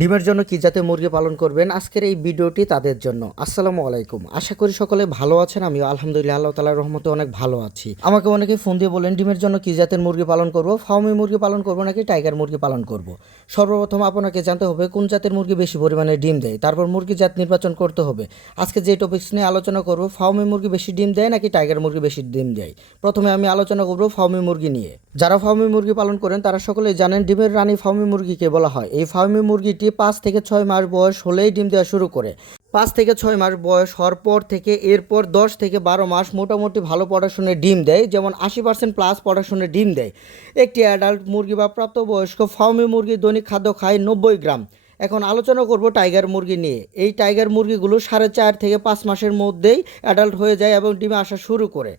ডিমের জন্য কি জাতে মুরগি পালন করবেন আজকের এই ভিডিওটি তাদের জন্য। আসসালামু আলাইকুম। আশা করি সকলে ভালো আছেন আমি আলহামদুলিল্লাহ আল্লাহ তালার রহমতে অনেক ভালো আছি। আমাকে অনেকে ফোন দিয়ে বলেন ডিমের জন্য কি জাতের মুরগি পালন করব? ফার্মি মুরগি পালন করব নাকি টাইগার মুরগি পালন করব? সর্বপ্রথম আপনাকে জানতে হবে, কোন জাতের মুরগি বেশি পরিমাণে ডিম দেয়? তারপর মুরগি জাত নির্বাচন করতে হবে। আজকে যে টপিক্স নিয়ে আলোচনা করব ফার্মি মুরগি বেশি ডিম দেয় নাকি টাইগার মুরগি বেশি ডিম দেয়? প্রথমে আমি আলোচনা করব ফার্মি মুরগি নিয়ে। যারা ফার্মি মুরগি পালন করেন, তারা সকলেই জানেন, ডিমের রানী ফার্মি মুরগিকে বলা হয়। এই ফার্মি মুরগিটি পাঁচ থেকে ছয় মাস বয়স হলেই ডিম দেওয়া শুরু করে। পাঁচ থেকে ছয় মাস বয়স হওয়ার পর থেকে এরপর দশ থেকে বারো মাস মোটামুটি ভালো পড়াশুনে ডিম দেয়, যেমন আশি পার্সেন্ট প্লাস পড়াশোনায় ডিম দেয়। একটি অ্যাডাল্ট মুরগি বা প্রাপ্তবয়স্ক ফার্মি মুরগি দৈনিক খাদ্য খায় নব্বই গ্রাম। এখন আলোচনা করব টাইগার মুরগি নিয়ে। এই টাইগার মুরগিগুলো সাড়ে চার থেকে পাঁচ মাসের মধ্যেই অ্যাডাল্ট হয়ে যায় এবং ডিমে আসা শুরু করে।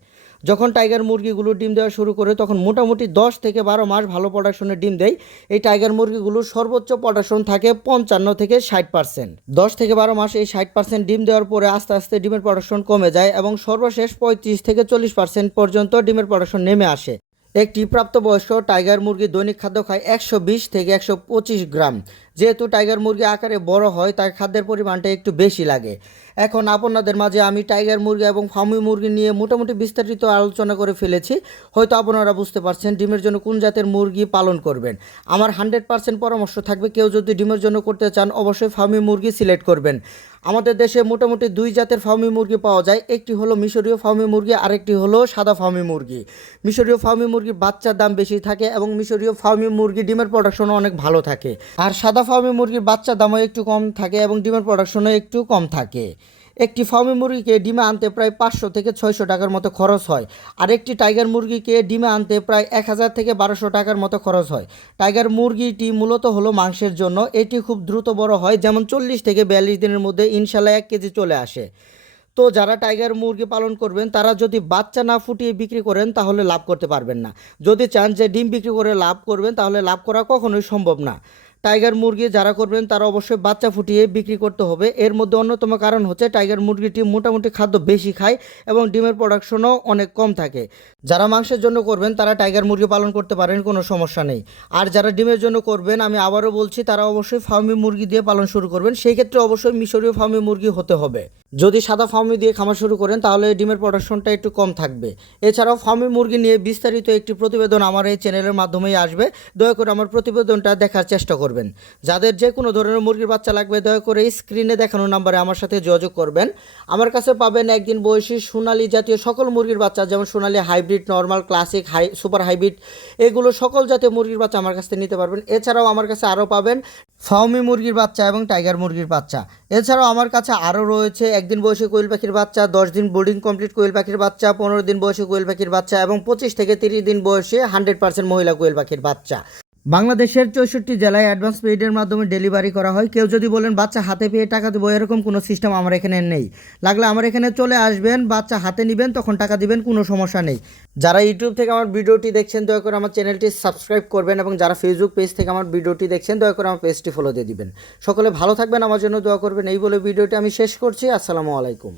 যখন টাইগার মুরগিগুলো ডিম দেওয়া শুরু করে, তখন মোটামুটি দশ থেকে বারো মাস ভালো প্রোডাকশনের ডিম দেয়। এই টাইগার মুরগিগুলোর সর্বোচ্চ প্রোডাকশন থাকে পঞ্চান্ন থেকে ষাট পার্সেন্ট দশ থেকে বারো মাস এই ষাট পার্সেন্ট ডিম দেওয়ার পরে আস্তে আস্তে ডিমের প্রোডাকশন কমে যায় এবং সর্বশেষ পঁয়ত্রিশ থেকে চল্লিশ পার্সেন্ট পর্যন্ত ডিমের প্রোডাকশন নেমে আসে। একটি প্রাপ্তবয়স্ক টাইগার মুরগি দৈনিক খাদ্য খায় একশো বিশ থেকে একশো পঁচিশ গ্রাম। যেহেতু টাইগার মুরগি আকারে বড় হয় তাই খাদ্যের পরিমাণটা একটু বেশি লাগে। এখন আপনাদের মাঝে আমি টাইগার মুরগি এবং ফার্মি মুরগি নিয়ে মোটামুটি বিস্তারিত আলোচনা করে ফেলেছি। হয়তো আপনারা বুঝতে পারছেন ডিমের জন্য কোন জাতের মুরগি পালন করবেন। আমার হান্ড্রেড পার্সেন্ট পরামর্শ থাকবে, কেউ যদি ডিমের জন্য করতে চান, অবশ্যই ফার্মি মুরগি সিলেক্ট করবেন। আমাদের দেশে মোটামুটি দুই জাতের ফার্মি মুরগি পাওয়া যায়, একটি হলো মিশরীয় ফার্মি মুরগি, আরেকটি হলো সাদা ফার্মি মুরগি। মিশরীয় ফার্মি মুরগির বাচ্চার দাম বেশি থাকে এবং মিশরীয় ফার্মি মুরগি ডিমের প্রোডাকশনও অনেক ভালো থাকে। আর সাদা ফার্মি মুরগির বাচ্চার দামও একটু কম থাকে এবং ডিমের প্রোডাকশনও একটু কম থাকে। একটি ফার্মি মুরগিকে ডিমে আনতে প্রায় পাঁচশো থেকে ছয়শো টাকার মতো খরচ হয়। আর একটি টাইগার মুরগিকে ডিমে আনতে প্রায় এক হাজার থেকে বারোশো টাকার মতো খরচ হয়। টাইগার মুরগিটি মূলত হলো মাংসের জন্য। এটি খুব দ্রুত বড় হয়, যেমন চল্লিশ থেকে বিয়াল্লিশ দিনের মধ্যে ইনশাল্লাহ এক কেজি চলে আসে। তো যারা টাইগার মুরগি পালন করবেন, তারা যদি বাচ্চা না ফুটিয়ে বিক্রি করেন, তাহলে লাভ করতে পারবেন না। যদি চান যে ডিম বিক্রি করে লাভ করবেন, তাহলে লাভ করা কখনোই সম্ভব না। টাইগার মুরগি যারা করবেন তারা অবশ্যই বাচ্চা ফুটিয়ে বিক্রি করতে হবে। এর মধ্যে অন্যতম কারণ হচ্ছে টাইগার মুরগিটি মোটামুটি খাদ্য বেশি খায় এবং ডিমের প্রোডাকশনও অনেক কম থাকে। যারা মাংসের জন্য করবেন তারা টাইগার মুরগি পালন করতে পারেন, কোনো সমস্যা নেই। আর যারা ডিমের জন্য করবেন, আমি আবারও বলছি, তারা অবশ্যই ফার্মি মুরগি দিয়ে পালন শুরু করবেন। সেই ক্ষেত্রে অবশ্যই মিশরীয় ফার্মি মুরগি হতে হবে। যদি সাদা ফার্মি দিয়ে খামার শুরু করেন, তাহলে ডিমের প্রোডাকশনটা একটু কম থাকবে। এছাড়াও ফার্মি মুরগি নিয়ে বিস্তারিত একটি প্রতিবেদন আমার এই চ্যানেলের মাধ্যমেই আসবে। দয়া করে আমার প্রতিবেদনটা দেখার চেষ্টা করবেন। যাদের যে কোনো ধরনের মুরগির বাচ্চা লাগবে, দয়া করে স্ক্রিনে দেখানো নাম্বারে আমার সাথে যোগাযোগ করবেন। আমার কাছে পাবেন একদিন বয়সী সোনালি জাতীয় সকল মুরগির বাচ্চা, যেমন Sonali hybrid normal classic high super hybrid এগুলো সকল জাতীয় মুরগির বাচ্চা আমার কাছ থেকে নিতে পারবেন। এছাড়াও আমার কাছে আরও পাবেন ফাউমি মুরগির বাচ্চা এবং টাইগার মুরগির বাচ্চা। এছাড়াও আমার কাছে আরও রয়েছে একদিন বয়সী কোয়েল পাখির বাচ্চা, দশ দিন বোর্ডিং কমপ্লিট কোয়েল পাখির বাচ্চা, পনেরো দিন বয়সে কোয়েল পাখির বাচ্চা এবং পঁচিশ থেকে তিরিশ দিন বয়সে হান্ড্রেড পার্সেন্ট মহিলা কোয়েল পাখির বাচ্চা। বাংলাদেশের চৌষট্টি জেলায় অ্যাডভান্স পেইডের মাধ্যমে ডেলিভারি করা হয়। কেউ যদি বলেন, বাচ্চা হাতে পেয়ে টাকা দেবো, এরকম কোনো সিস্টেম আমার এখানে নেই। লাগলে আমার এখানে চলে আসবেন, বাচ্চা হাতে নেবেন, তখন টাকা দিবেন, কোনো সমস্যা নেই। যারা ইউটিউব থেকে আমার ভিডিওটি দেখছেন, দয়া করে আমার চ্যানেলটি সাবস্ক্রাইব করবেন এবং যারা ফেসবুক পেজ থেকে আমার ভিডিওটি দেখছেন, দয়া করে আমার পেজটি ফলো দিয়ে দিবেন। সকলে ভালো থাকবেন, আমার জন্য দোয়া করবেন। এই বলে ভিডিওটি আমি শেষ করছি। আসসালামু আলাইকুম।